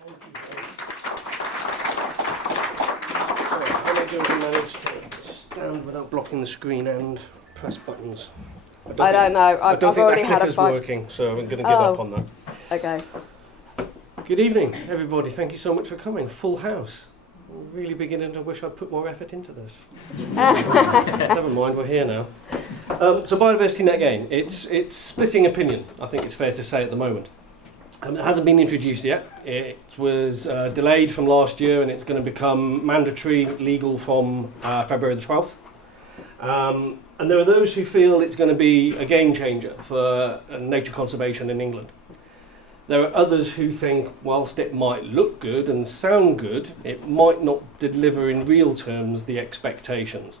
Thank you. How am I going to manage to stand without blocking the screen and press buttons? I don't know. I've already had a fight. Working, so I'm going to give up on that. Okay. Good evening, everybody. Thank you so much for coming. Full house. I'm really beginning to wish I'd put more effort into this. Never mind, we're here now. So biodiversity net gain. It's splitting opinion, I think it's fair to say at the moment. It hasn't been introduced yet. It was delayed from last year, and it's going to become mandatory, legal from February the 12th. And there are those who feel it's going to be a game changer for nature conservation in England. There are others who think, whilst it might look good and sound good, it might not deliver in real terms the expectations.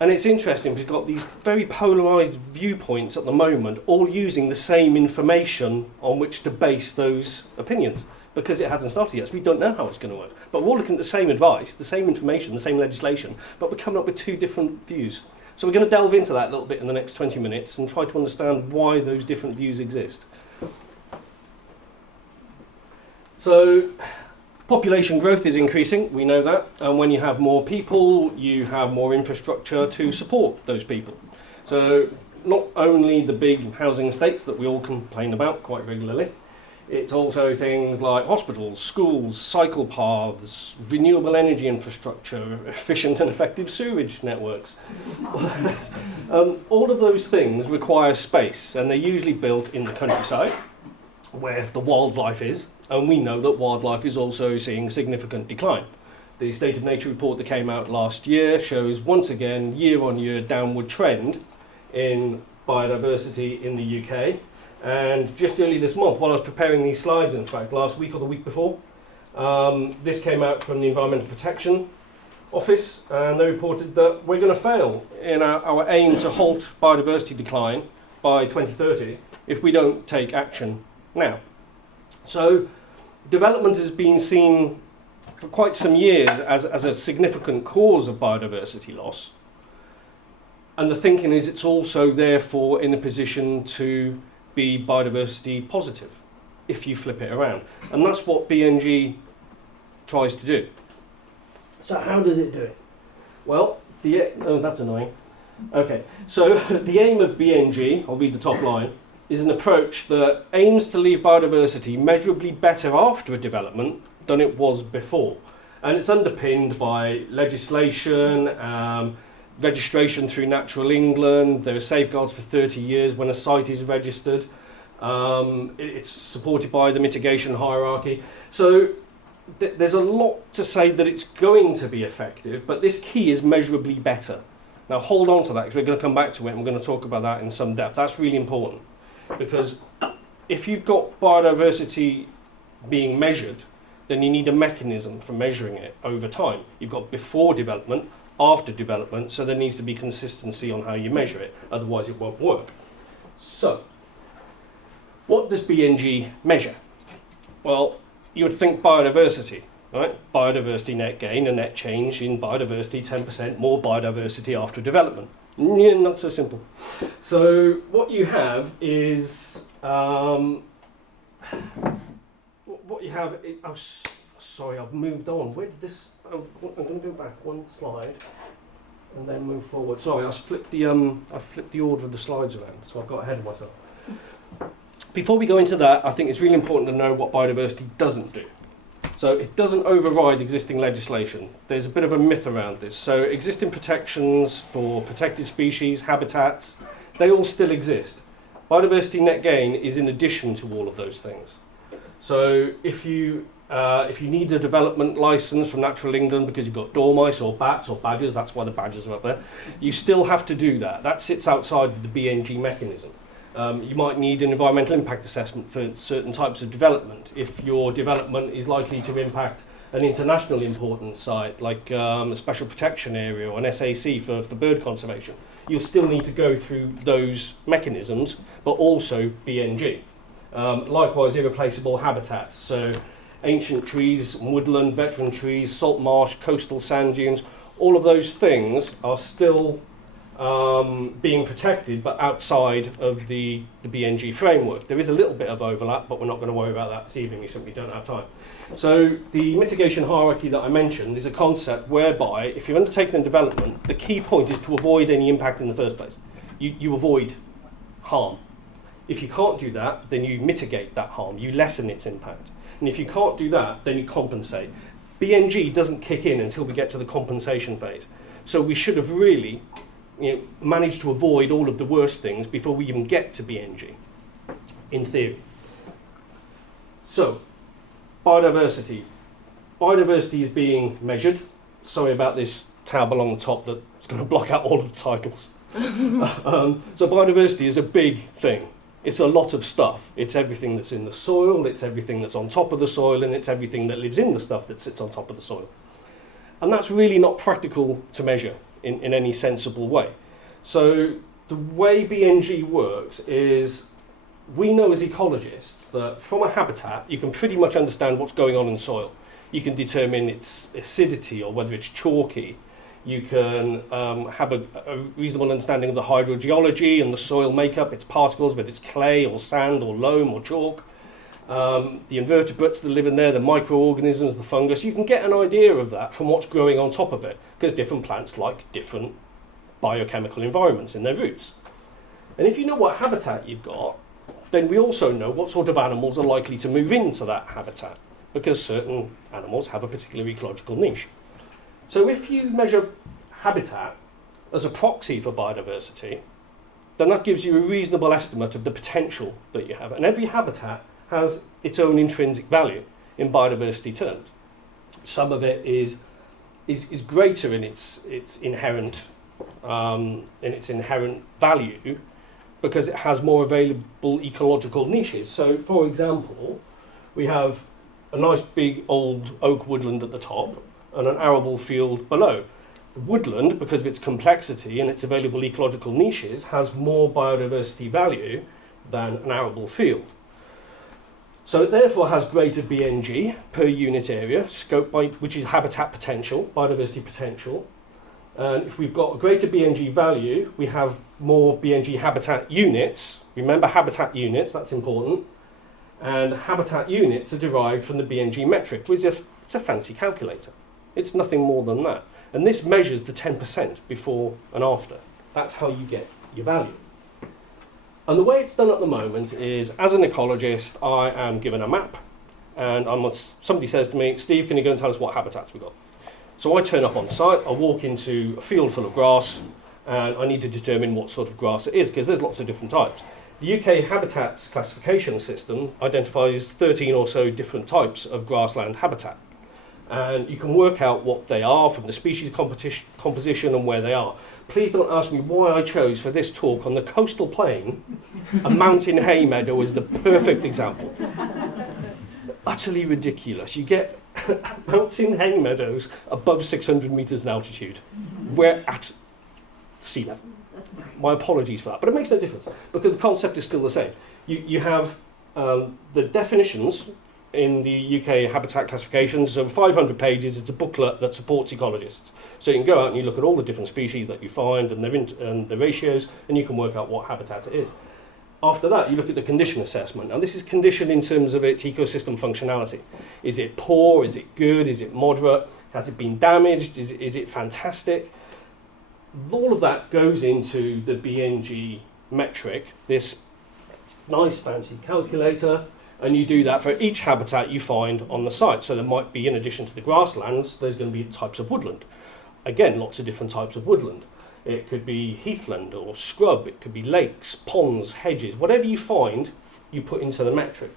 And it's interesting, we've got these very polarised viewpoints at the moment, all using the same information on which to base those opinions, because it hasn't started yet, so we don't know how it's going to work. But we're all looking at the same advice, the same information, the same legislation, but we're coming up with two different views. So we're going to delve into that a little bit in the next 20 minutes and try to understand why those different views exist. So, population growth is increasing, we know that, and when you have more people, you have more infrastructure to support those people. So, not only the big housing estates that we all complain about quite regularly, it's also things like hospitals, schools, cycle paths, renewable energy infrastructure, efficient and effective sewage networks. All of those things require space, and they're usually built in the countryside, where the wildlife is, and we know that wildlife is also seeing significant decline. The State of Nature report that came out last year shows once again year-on-year downward trend in biodiversity in the UK. And just early this month, while I was preparing these slides, in fact, last week or the week before, this came out from the Environmental Protection Office, and they reported that we're going to fail in our aim to halt biodiversity decline by 2030 if we don't take action now. So development has been seen for quite some years as a significant cause of biodiversity loss, and the thinking is it's also therefore in a position to be biodiversity positive if you flip it around, and that's what BNG tries to do. So how does it do it? Well, that's annoying. Okay, so the aim of BNG, I'll read the top line, is an approach that aims to leave biodiversity measurably better after a development than it was before. And it's underpinned by legislation, registration through Natural England. There are safeguards for 30 years when a site is registered. It's supported by the mitigation hierarchy. So there's a lot to say that it's going to be effective, but this key is measurably better. Now hold on to that, because we're going to come back to it and we're going to talk about that in some depth. That's really important. Because if you've got biodiversity being measured, then you need a mechanism for measuring it over time. You've got before development, after development, so there needs to be consistency on how you measure it, otherwise it won't work. So, what does BNG measure? Well, you would think biodiversity, right? Biodiversity net gain, a net change in biodiversity, 10% more biodiversity after development. Yeah, not so simple. So what you have is sorry, I've moved on. Where did this? I'm going to go back one slide and then move forward. Sorry, I flipped the order of the slides around, so I got ahead of myself. Before we go into that, I think it's really important to know what biodiversity doesn't do. So it doesn't override existing legislation. There's a bit of a myth around this. So existing protections for protected species, habitats, they all still exist. Biodiversity net gain is in addition to all of those things. So if you need a development licence from Natural England because you've got dormice or bats or badgers, that's why the badgers are up there, you still have to do that. That sits outside of the BNG mechanism. You might need an environmental impact assessment for certain types of development if your development is likely to impact an international important site like a special protection area or an SAC for bird conservation. You'll still need to go through those mechanisms, but also BNG. Likewise, irreplaceable habitats, so ancient trees, woodland, veteran trees, salt marsh, coastal sand dunes, all of those things are still being protected but outside of the BNG framework. There is a little bit of overlap, but we're not going to worry about that this evening. We simply don't have time. So the mitigation hierarchy that I mentioned is a concept whereby if you're undertaking a development, the key point is to avoid any impact in the first place. You avoid harm. If you can't do that, then you mitigate that harm, you lessen its impact. And if you can't do that, then you compensate. BNG doesn't kick in until we get to the compensation phase. So we should have really managed to avoid all of the worst things before we even get to BNG, in theory. So, biodiversity. Biodiversity is being measured. Sorry about this tab along the top that's going to block out all of the titles. So biodiversity is a big thing. It's a lot of stuff. It's everything that's in the soil, it's everything that's on top of the soil, and it's everything that lives in the stuff that sits on top of the soil. And that's really not practical to measure in any sensible way. So the way BNG works is we know as ecologists that from a habitat you can pretty much understand what's going on in soil. You can determine its acidity or whether it's chalky. You can have a reasonable understanding of the hydrogeology and the soil makeup, its particles, whether it's clay or sand or loam or chalk. The invertebrates that live in there, the microorganisms, the fungus, you can get an idea of that from what's growing on top of it, because different plants like different biochemical environments in their roots. And if you know what habitat you've got, then we also know what sort of animals are likely to move into that habitat, because certain animals have a particular ecological niche. So if you measure habitat as a proxy for biodiversity, then that gives you a reasonable estimate of the potential that you have. And every habitat has its own intrinsic value in biodiversity terms. Some of it is greater in its inherent value because it has more available ecological niches. So, for example, we have a nice big old oak woodland at the top and an arable field below. The woodland, because of its complexity and its available ecological niches, has more biodiversity value than an arable field. So it therefore has greater BNG per unit area, scope by, which is habitat potential, biodiversity potential. And if we've got a greater BNG value, we have more BNG habitat units. Remember habitat units, that's important. And habitat units are derived from the BNG metric, which is it's a fancy calculator. It's nothing more than that. And this measures the 10% before and after. That's how you get your value. And the way it's done at the moment is, as an ecologist, I am given a map, and somebody says to me, Steve, can you go and tell us what habitats we've got? So I turn up on site, I walk into a field full of grass, and I need to determine what sort of grass it is, because there's lots of different types. The UK Habitats classification system identifies 13 or so different types of grassland habitat. And you can work out what they are from the species composition and where they are. Please don't ask me why I chose for this talk on the coastal plain. A mountain hay meadow is the perfect example. Utterly ridiculous. You get mountain hay meadows above 600 metres in altitude. We're at sea level. My apologies for that, but it makes no difference because the concept is still the same. You have the definitions in the UK habitat classifications, so 500 pages. It's a booklet that supports ecologists. So you can go out and you look at all the different species that you find and their ratios, and you can work out what habitat it is. After that, you look at the condition assessment. And this is condition in terms of its ecosystem functionality. Is it poor? Is it good? Is it moderate? Has it been damaged? Is it fantastic? All of that goes into the BNG metric, this nice fancy calculator, and you do that for each habitat you find on the site. So there might be, in addition to the grasslands, there's going to be types of woodland. Again, lots of different types of woodland. It could be heathland or scrub, it could be lakes, ponds, hedges, whatever you find, you put into the metric.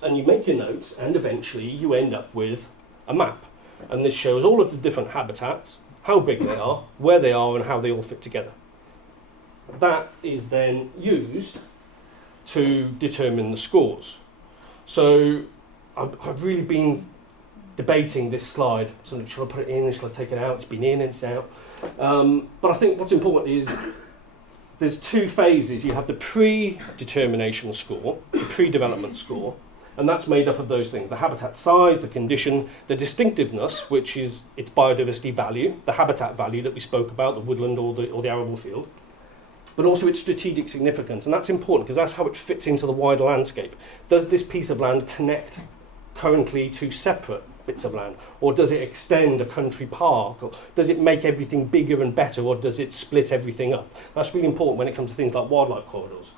And you make your notes, and eventually you end up with a map. And this shows all of the different habitats, how big they are, where they are, and how they all fit together. That is then used to determine the scores. So I've really been debating this slide. So shall I put it in, shall I take it out? It's been in, it's out. But I think what's important is there's two phases. You have the pre-determination score, the pre-development score, And that's made up of those things: the habitat size, the condition, the distinctiveness, which is its biodiversity value, the habitat value that we spoke about, the woodland or the arable field, but also its strategic significance. And that's important because that's how it fits into the wider landscape. Does this piece of land connect currently to separate bits of land, or does it extend a country park, or does it make everything bigger and better, or does it split everything up? That's really important when it comes to things like wildlife corridors.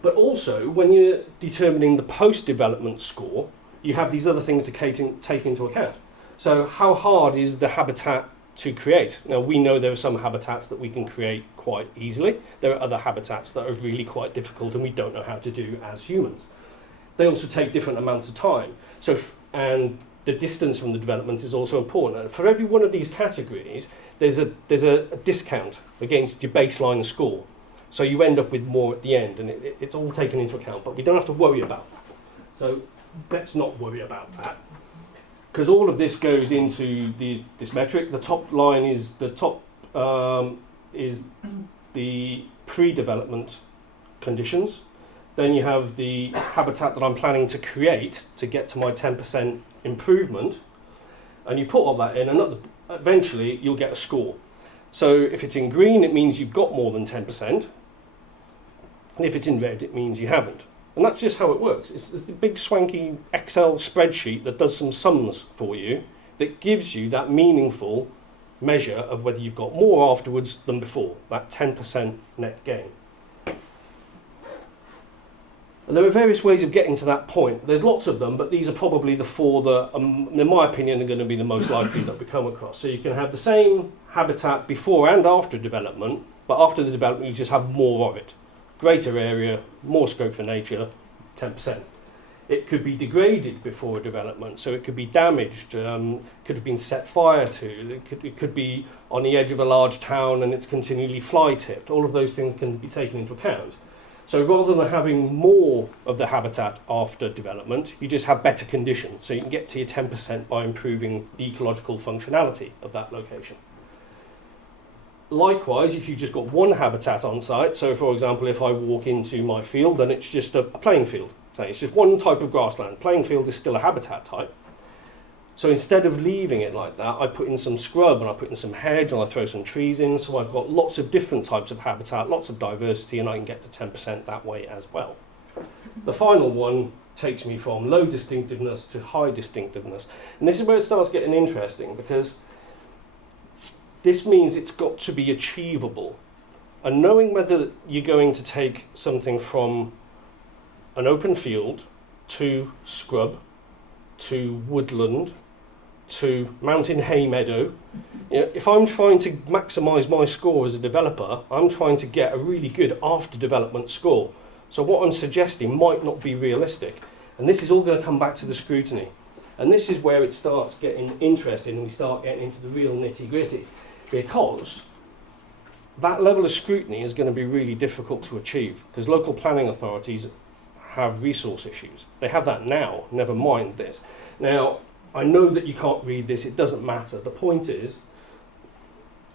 But also, when you're determining the post-development score, you have these other things to take into account. So how hard is the habitat to create? Now, we know there are some habitats that we can create quite easily. There are other habitats that are really quite difficult and we don't know how to do as humans. They also take different amounts of time. And the distance from the development is also important. And for every one of these categories, there's a discount against your baseline score. So you end up with more at the end, and it's all taken into account, but we don't have to worry about that. So let's not worry about that, because all of this goes into this metric. The top line is the pre-development conditions. Then you have the habitat that I'm planning to create to get to my 10% improvement, and you put all that in, and eventually you'll get a score. So if it's in green, it means you've got more than 10%. And if it's in red, it means you haven't. And that's just how it works. It's the big swanky Excel spreadsheet that does some sums for you that gives you that meaningful measure of whether you've got more afterwards than before, that 10% net gain. And there are various ways of getting to that point. There's lots of them, but these are probably the four that, in my opinion, are going to be the most likely that we come across. So you can have the same habitat before and after development, but after the development you just have more of it. Greater area, more scope for nature, 10%. It could be degraded before development, so it could be damaged, could have been set fire to, it could be on the edge of a large town and it's continually fly-tipped. All of those things can be taken into account. So rather than having more of the habitat after development, you just have better conditions. So you can get to your 10% by improving the ecological functionality of that location. Likewise, if you've just got one habitat on site, so for example, if I walk into my field, then it's just a playing field. So it's just one type of grassland. Playing field is still a habitat type. So instead of leaving it like that, I put in some scrub and I put in some hedge and I throw some trees in. So I've got lots of different types of habitat, lots of diversity, and I can get to 10% that way as well. The final one takes me from low distinctiveness to high distinctiveness. And this is where it starts getting interesting, because this means it's got to be achievable. And knowing whether you're going to take something from an open field to scrub, to woodland, to mountain hay meadow, if I'm trying to maximise my score as a developer, I'm trying to get a really good after development score. So what I'm suggesting might not be realistic. And this is all going to come back to the scrutiny. And this is where it starts getting interesting and we start getting into the real nitty-gritty. Because that level of scrutiny is going to be really difficult to achieve, because local planning authorities have resource issues. They have that now, never mind this. Now, I know that you can't read this, it doesn't matter. The point is,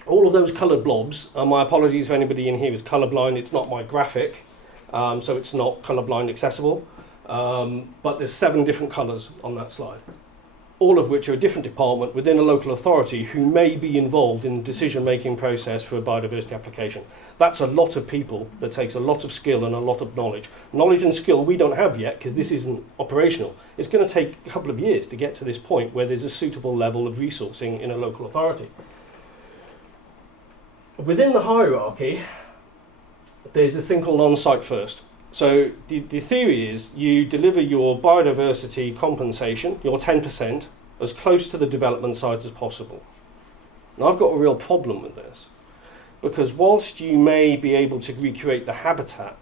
all of those coloured blobs, my apologies if anybody in here is colourblind, it's not my graphic, so it's not colourblind accessible, but there's 7 different colours on that slide, all of which are a different department within a local authority who may be involved in the decision-making process for a biodiversity application. That's a lot of people, that takes a lot of skill and a lot of knowledge. Knowledge and skill we don't have yet because this isn't operational. It's going to take a couple of years to get to this point where there's a suitable level of resourcing in a local authority. Within the hierarchy, there's this thing called on-site first. So the theory is you deliver your biodiversity compensation, your 10%, as close to the development site as possible. Now I've got a real problem with this, because whilst you may be able to recreate the habitat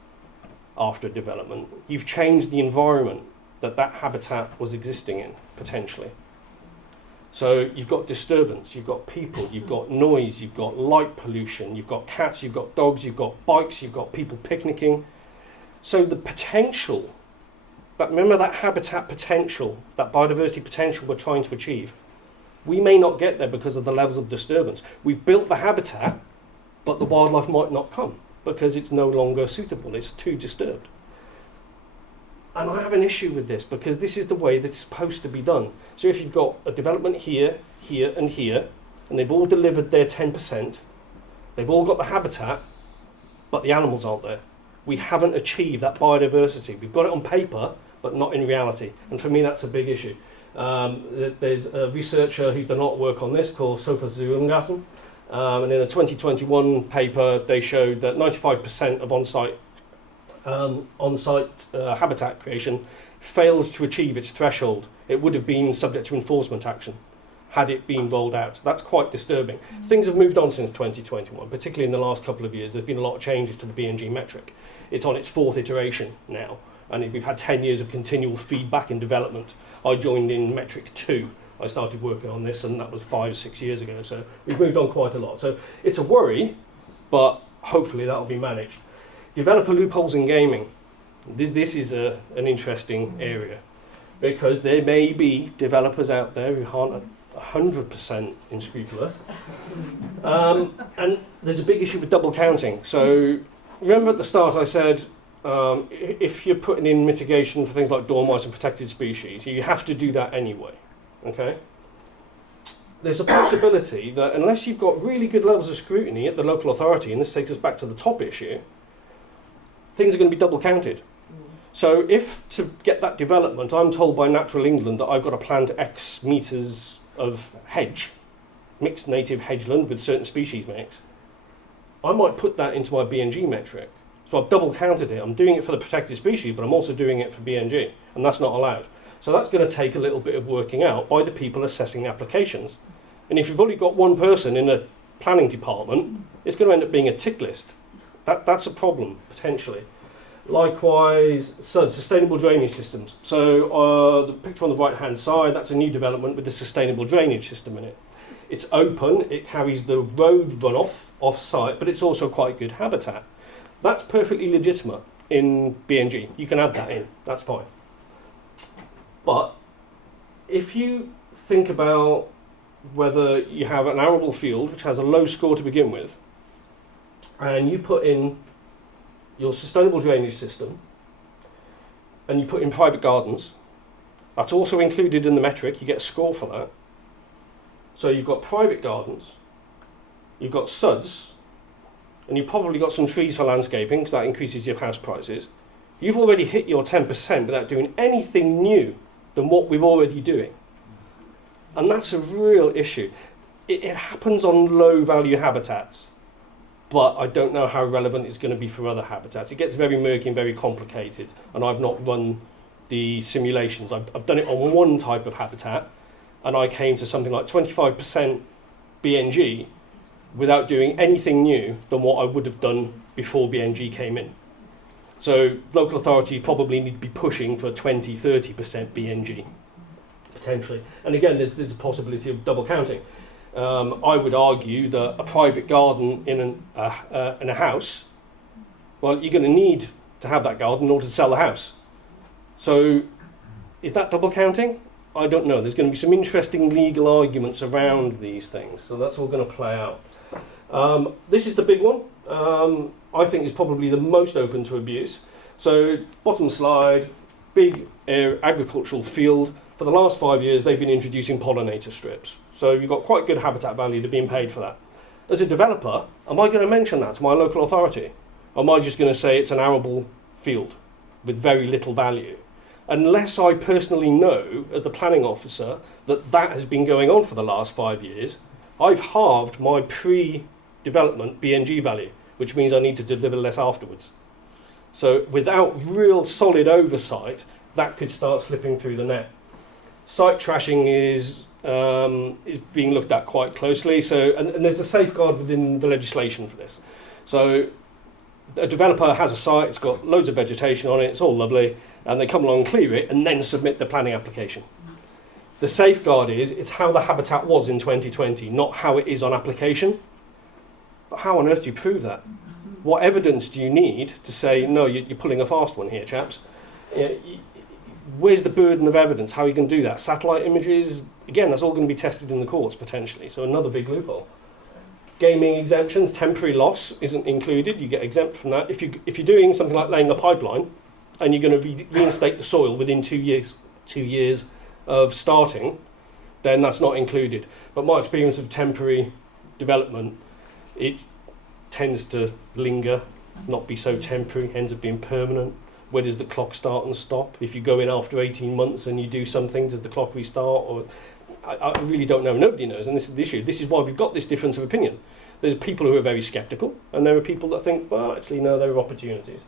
after development, you've changed the environment that habitat was existing in, potentially. So you've got disturbance, you've got people, you've got noise, you've got light pollution, you've got cats, you've got dogs, you've got bikes, you've got people picnicking. So the potential, but remember that habitat potential, that biodiversity potential we're trying to achieve, we may not get there because of the levels of disturbance. We've built the habitat, but the wildlife might not come because it's no longer suitable, it's too disturbed. And I have an issue with this because this is the way that's supposed to be done. So if you've got a development here, here and here, and they've all delivered their 10%, they've all got the habitat, but the animals aren't there. We haven't achieved that biodiversity. We've got it on paper, but not in reality. And for me, that's a big issue. There's a researcher who's done a lot of work on this called Sofa Zulungassen. And in a 2021 paper, they showed that 95% of on-site habitat creation fails to achieve its threshold. It would have been subject to enforcement action had it been rolled out. That's quite disturbing. Things have moved on since 2021, particularly in the last couple of years. There's been a lot of changes to the BNG metric. It's on its 4th iteration now, and we've had 10 years of continual feedback and development. I joined in metric 2. I started working on this, and that was 5 or 6 years ago, so we've moved on quite a lot. So it's a worry, but hopefully that'll be managed. Developer loopholes in gaming. This is an interesting area, because there may be developers out there who aren't 100% unscrupulous. And there's a big issue with double counting. So remember at the start I said, if you're putting in mitigation for things like dormice and protected species, you have to do that anyway. Okay? There's a possibility that unless you've got really good levels of scrutiny at the local authority, and this takes us back to the top issue, things are going to be double counted. So if to get that development, I'm told by Natural England that I've got to plant X metres of hedge, mixed native hedgeland with certain species mix, I might put that into my BNG metric. So I've double counted it. I'm doing it for the protected species, but I'm also doing it for BNG, and that's not allowed. So that's going to take a little bit of working out by the people assessing applications. And if you've only got one person in a planning department, it's going to end up being a tick list. That's a problem, potentially. Likewise, sustainable drainage systems. So the picture on the right-hand side, that's a new development with a sustainable drainage system in it. It's open, it carries the road runoff off-site, but it's also quite good habitat. That's perfectly legitimate in BNG. You can add that in, that's fine. But if you think about whether you have an arable field, which has a low score to begin with, and you put in your sustainable drainage system, and you put in private gardens, that's also included in the metric, you get a score for that. So you've got private gardens, you've got SUDs, and you've probably got some trees for landscaping, because that increases your house prices. You've already hit your 10% without doing anything new than what we're already doing. And that's a real issue. It happens on low value habitats, but I don't know how relevant it's going to be for other habitats. It gets very murky and very complicated, and I've not run the simulations. I've done it on one type of habitat, and I came to something like 25% BNG without doing anything new than what I would have done before BNG came in. So local authority probably need to be pushing for 20-30% BNG, potentially. And again, there's a possibility of double counting. I would argue that a private garden in a house, well, you're going to need to have that garden in order to sell the house. So is that double counting? I don't know. There's going to be some interesting legal arguments around these things. So that's all going to play out. This is the big one. I think is probably the most open to abuse. So bottom slide, big agricultural field. For the last 5 years, they've been introducing pollinator strips. So you've got quite good habitat value. They're being paid for that. As a developer, am I going to mention that to my local authority? Or am I just going to say it's an arable field with very little value? Unless I personally know, as the planning officer, that that has been going on for the last 5 years, I've halved my pre-development BNG value, which means I need to deliver less afterwards. So without real solid oversight, that could start slipping through the net. Site trashing is being looked at quite closely. So, and there's a safeguard within the legislation for this. So a developer has a site, it's got loads of vegetation on it, it's all lovely, and they come along and clear it and then submit the planning application. The safeguard is, it's how the habitat was in 2020, not how it is on application. But how on earth do you prove that? What evidence do you need to say, no, you're pulling a fast one here, chaps? Where's the burden of evidence? How are you going to do that? Satellite images? Again, that's all going to be tested in the courts, potentially. So another big loophole. Gaming exemptions, temporary loss isn't included. You get exempt from that. If you're doing something like laying a pipeline, and you're going to reinstate the soil within 2 years, 2 years of starting, then that's not included. But my experience of temporary development, it tends to linger, not be so temporary, ends up being permanent. Where does the clock start and stop? If you go in after 18 months and you do something, does the clock restart? Or I really don't know. Nobody knows, and this is the issue. This is why we've got this difference of opinion. There's people who are very sceptical, and there are people that think, well, actually, no, there are opportunities.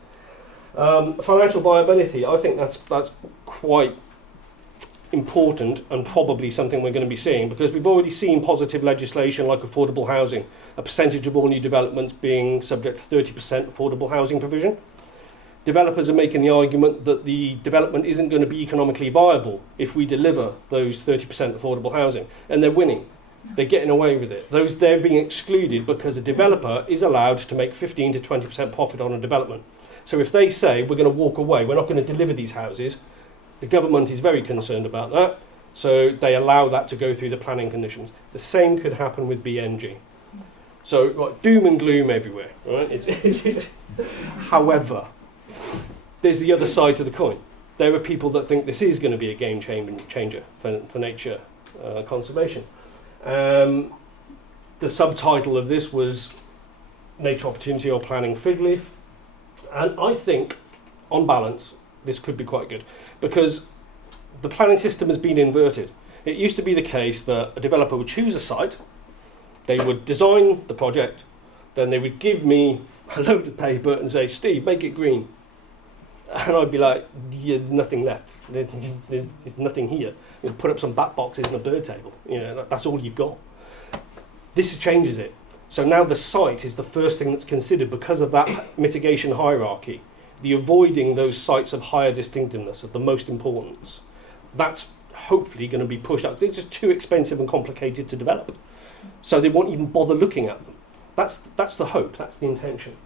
Financial viability, I think that's quite important and probably something we're going to be seeing, because we've already seen positive legislation like affordable housing, a percentage of all new developments being subject to 30% affordable housing provision. Developers are making the argument that the development isn't going to be economically viable if we deliver those 30% affordable housing, and they're winning. They're getting away with it. They're being excluded because a developer is allowed to make 15 to 20% profit on a development. So if they say we're going to walk away, we're not going to deliver these houses, the government is very concerned about that, so they allow that to go through the planning conditions. The same could happen with BNG. So like, doom and gloom everywhere, right? However, there's the other side to the coin. There are people that think this is going to be a game changer for nature conservation. The subtitle of this was Nature Opportunity or Planning Fig Leaf. And I think, on balance, this could be quite good, because the planning system has been inverted. It used to be the case that a developer would choose a site, they would design the project, then they would give me a load of paper and say, Steve, make it green. And I'd be like, yeah, there's nothing left. There's nothing here. You put up some bat boxes and a bird table. You know, that's all you've got. This changes it. So now the site is the first thing that's considered because of that mitigation hierarchy. The avoiding those sites of higher distinctiveness, of the most importance. That's hopefully going to be pushed out. It's just too expensive and complicated to develop. So they won't even bother looking at them. That's the hope, that's the intention.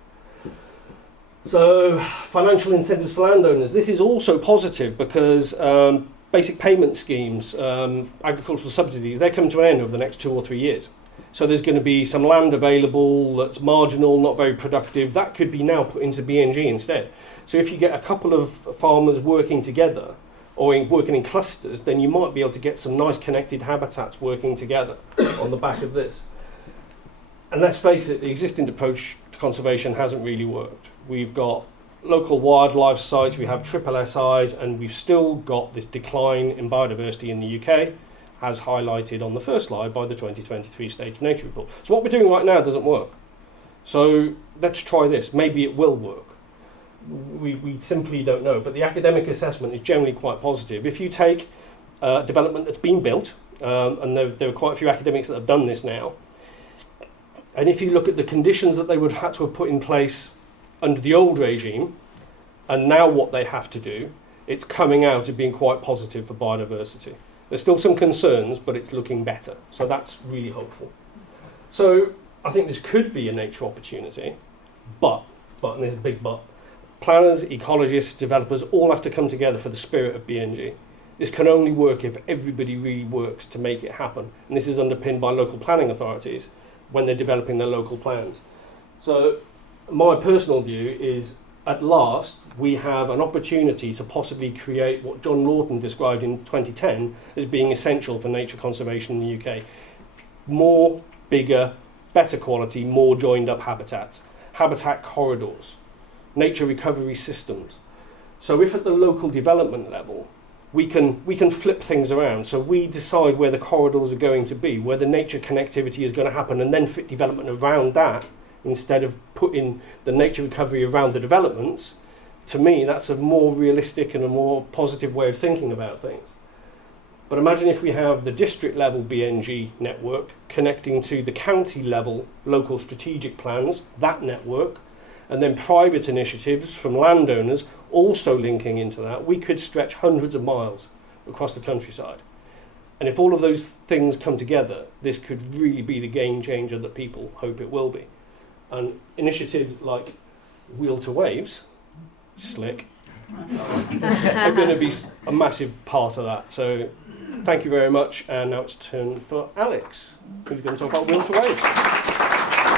So financial incentives for landowners. This is also positive because basic payment schemes, agricultural subsidies, they're coming to an end over the next 2 or 3 years. So there's going to be some land available that's marginal, not very productive. That could be now put into BNG instead. So if you get a couple of farmers working together or working in clusters, then you might be able to get some nice connected habitats working together on the back of this. And let's face it, the existing approach to conservation hasn't really worked. We've got local wildlife sites, we have triple SIs, and we've still got this decline in biodiversity in the UK, as highlighted on the first slide by the 2023 State of Nature report. So what we're doing right now doesn't work. So let's try this. Maybe it will work. We simply don't know. But the academic assessment is generally quite positive. If you take development that's been built, and there are quite a few academics that have done this now, and if you look at the conditions that they would have had to have put in place under the old regime, and now what they have to do, it's coming out as being quite positive for biodiversity. There's still some concerns, but it's looking better. So that's really hopeful. So I think this could be a nature opportunity, but, and there's a big but, planners, ecologists, developers all have to come together for the spirit of BNG. This can only work if everybody really works to make it happen. And this is underpinned by local planning authorities when they're developing their local plans. So my personal view is, at last, we have an opportunity to possibly create what John Lawton described in 2010 as being essential for nature conservation in the UK. More, bigger, better quality, more joined up habitats, habitat corridors, nature recovery systems. So if at the local development level, we can flip things around. So we decide where the corridors are going to be, where the nature connectivity is going to happen, and then fit development around that, instead of putting the nature recovery around the developments. To me, that's a more realistic and a more positive way of thinking about things. But imagine if we have the district level BNG network connecting to the county level local strategic plans, that network, and then private initiatives from landowners also linking into that. We could stretch hundreds of miles across the countryside. And if all of those things come together, this could really be the game changer that people hope it will be. And initiatives like Wheel to Waves, slick, are going to be a massive part of that. So thank you very much. And now it's turn for Alex, who's going to talk about Wheel to Waves.